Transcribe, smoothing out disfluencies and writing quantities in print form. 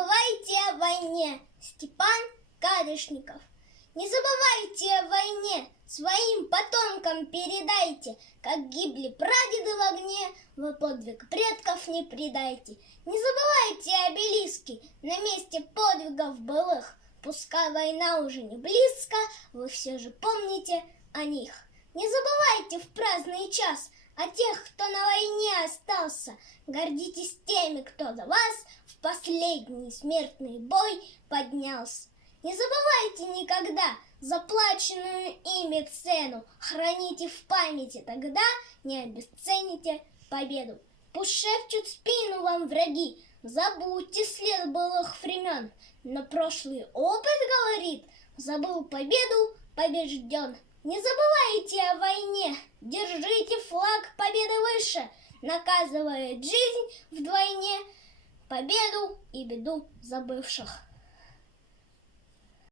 забывайте о войне. Степан Кадышников. Не забывайте о войне, своим потомкам передайте, как гибли прадеды в огне, вы подвиг предков не предайте. Не забывайте обелиски на месте подвигов былых, пускай война уже не близко, вы все же помните о них. Не забывайте в праздный час о тех, кто на войне остался, гордитесь теми, кто за вас в последний смертный бой поднялся. Не забывайте никогда заплаченную ими цену, храните в памяти, тогда не обесцените победу. Пусть шепчут в спину вам враги, забудьте след былых времен, но прошлый опыт говорит, забыл победу, побежден. Не забывайте о войне, держите флаг победы выше, наказывает жизнь вдвойне победу и беду забывших.